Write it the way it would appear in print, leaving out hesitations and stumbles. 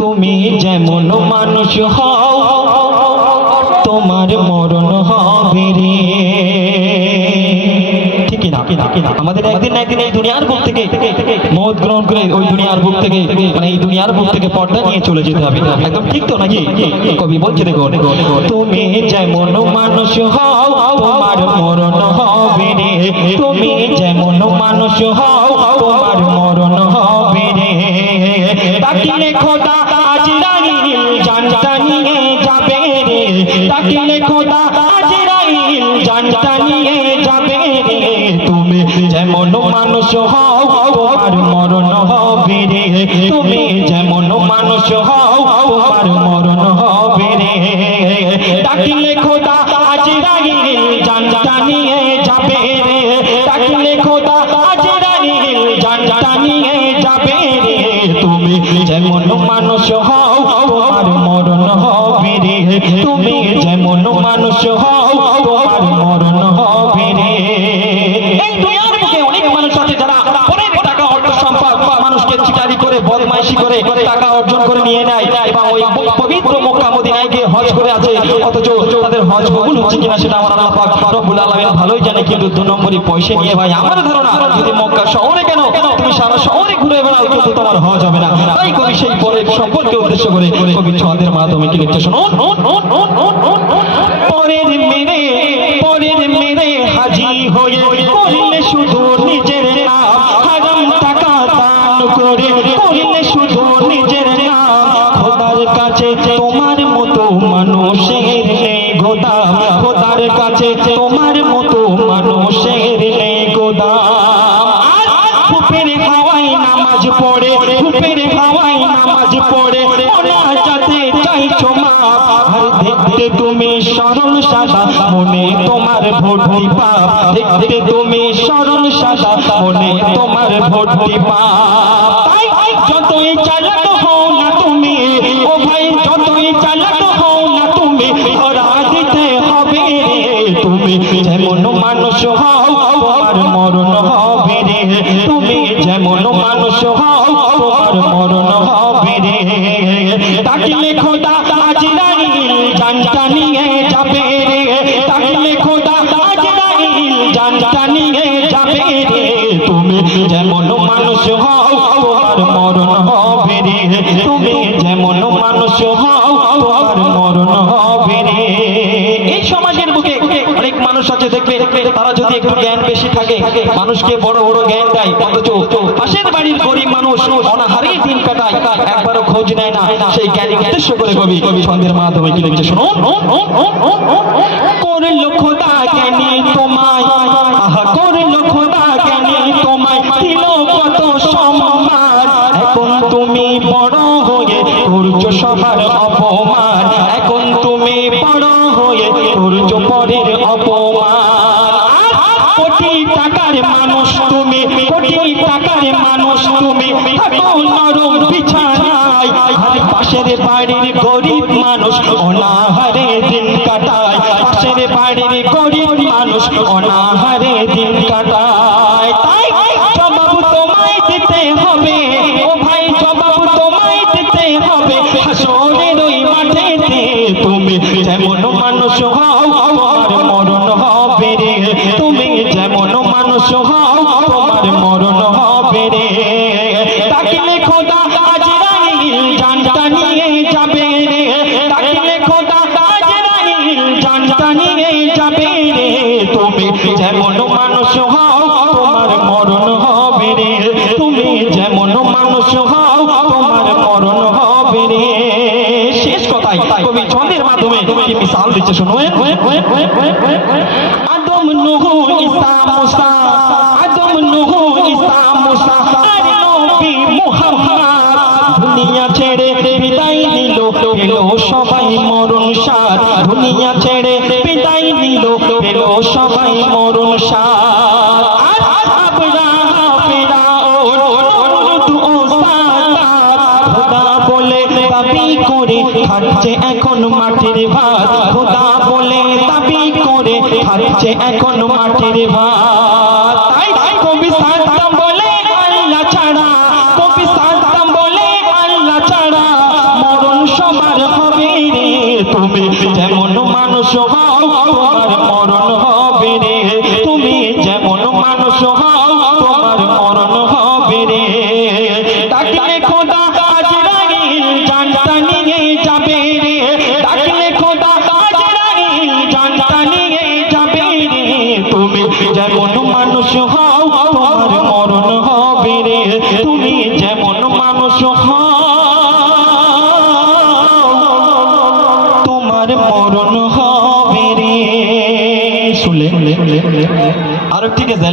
তুমি যেমন মানুষ হও তোমার মরণ হবে রে। ঠিক না? আমাদের একদিন না একদিন এই দুনিয়ার বুক থেকে মওত গ্রহণ করে ওই দুনিয়ার বুক থেকে মানে এই দুনিয়ার বুক থেকে পর্দা নিয়ে চলে যেতে হবে। একদম ঠিক তো নাকি? কবি বলছে দেখো, তুমি যেমন মানুষ হও তোমার মরণ হবে রে। তুমি যেমন মানুষ হও তোমার মরণ হবে রে। ডাকিলে খোদা আজরাইল জানটা নিয়ে যাবে রে। ডাকিলে খোদা আজরাইল জানটা নিয়ে যাবে রে। তুমি যেমন মানুষ হও তোমার মরণ হবে রে। তুমি যেমন মানুষ হও তোমার মরণ হবে রে। ডাকিলে খোদা আজরাইল জানটা নিয়ে যাবে রে। ডাকিলে খোদা আজরাইল জানটা নিয়ে যাবে রে। তুমি যেমন মানুষ হও তোমার মরণ হবে রে। তুমি যেমন মানুষ হও তোমার মরণ হবে রে। এই দুনিয়ার বুকে অনেক মানুষ আছে যারা অনেক টাকা অর্থ সম্পদ মানুষকে চিটারি করে বদমাইশি করে টাকা অর্জন করে নিয়ে নেয় এবং ওই পবিত্র মক্কা মদিনায় গিয়ে হজ করে আছে, অথচ তাদের হজ কবুল হচ্ছে কিনা সেটা আমার আল্লাহ পাক রব্বুল আলামিন ভালোই জানে। কিন্তু 2 নম্বরই পয়সা নিয়ে ভাই আমার ধারণা যদি মক্কা শহরে কেন তুমি সারা শহরে ঘুরে বেড়াও কিন্তু তোমার হজ হবে না। তাই কবি সেই পরের সম্পর্কে উদ্দেশ্য করে কবি ছন্দের মাধ্যমে কি লিখতে শোনো। পরের মেরে হাজি হয়ে করলে শুধু নিজের নাম হারাম টাকা দান করে করলে শুধু নিজের নাম। খোদার কাছে তোমার মতো মানুষের নেই গোদাম। খোদার কাছে তোমার মতো মানুষের নেই গোদাম। ফুপের হাওয়ায় নামাজ পড়ে ফুপের হাওয়ায় নামাজ পড়ে যাতে চাইছো মাপ। আর দেখতে তুমি সরল সাদা মনে তোমার ভর্তি পাপ। দেখতে তুমি সরল সাদা মনে তোমার ভর্তি পাপ। তাই যতই চালাক হও না তুমি ও ভাই যতই চালাক হও না তুমি ধরা দিতে হবে রে। তুমি যেমন মানুষ হও তোমার মরণ হবে রে। তুমি যেমন মানুষ হও তোমার মরণ হবে রে। ডাকিলে খোদা আজরাইল জানটা নিয়ে যাবে রে। ডাকিলে খোদা আজরাইল জানটা নিয়ে যাবে রে। তুমি যেমন মানুষ হও তোমার মরণ হবে রে। তুমি যেমন মানুষ হও তোমার মরণ হবে রে। এই সমাজের বুকে অনেক মানুষ আছে দেখবে তারা যদি একটু জ্ঞান বেশি থাকে মানুষকে বড় বড় জ্ঞান দেয়, অথচ পাশের বাড়ির গরিব মানুষ অনাহারে দিন কাটায় একবারও খোঁজ নেয় না। সেই জ্ঞানী উদ্দেশ্য করে কবি ছন্দের মাধ্যমে কি লিখছে শোনো। করল খোদা জ্ঞানী তোমায় করল খোদা জ্ঞানী তোমায় দিল কত সম্মান। এখন তুমি বড় হয়ে করছো সবার অপমান। এখন তুমি বড় হয়ে করছো পরের অপমান। কোটি টাকার মানুষ তুমি কোটি টাকার মানুষ তুমি থাকো নরম বিছানায়। আর পাশের বাড়ির গরিব মানুষ অনাহারে দিন কাটায়। পাশের বাড়ির গরিব মানুষ অনাহারে দিন কাটায়। তাই জবাব তোমায় দিতে হবে ও ভাই জবাব তোমায় দিতে হবে হাসরের ওই মাঠেতে। তুমি যেমন মানুষ হও তোমার মরণ হবে রে। তুমি যেমন মানুষ হও তোমার মরণ হবে রে। ডাকিলে খোদা আজরাইল জানটা নিয়ে যাবে রে। ডাকিলে খোদা আজরাইল জানটা নিয়ে যাবে রে। তুমি যেমন মানুষ হও তোমার মরণ হবে রে। তুমি যেমন মানুষ হও তোমার মরণ হবে রে। শেষ কথাই কবি ছন্দের মাধ্যমে কি মিসাল দিচ্ছে শুনো। আদম নূহ ঈসা মুসা আদম নূহ ঈসা মুসা আর নবী মুহাম্মদ দুনিয়া ছেড়ে বিদায় নিল এলো সবাই মরণ সাথ। দুনিয়া ছেড়ে বিদায় নিল এলো সবাই মরণ সাথ। আর আব্রাহা ফিরাউন নমরুদ ও সাদাত খোদা বলে দাবি করে খাচ্ছে এখন মাটির ভাত। খোদা বলে দাবি করে খাচ্ছে এখন মাটির ভাত। তাই কবি সাদ্দাম বলে আল্লাহ ছাড়া কবি সাদ্দাম বলে আল্লাহ ছাড়া তুমি যেমন মানুষ হও তোমার মরণ হবে রে, তুমি যেমন মানুষ হও তোমার মরণ হবে রে। ডাকলে খোদা আজরাইল জানটা নিয়ে যাবে রে, ডাকলে খোদা আজরাইল জানটা নিয়ে যাবে রে। তুমি যেমন মানুষ হও তোমার মরণ হবে রে, তুমি যেমন মানুষ হও তোমার মরণ হবে রে। শুনলে আর ঠিক আছে।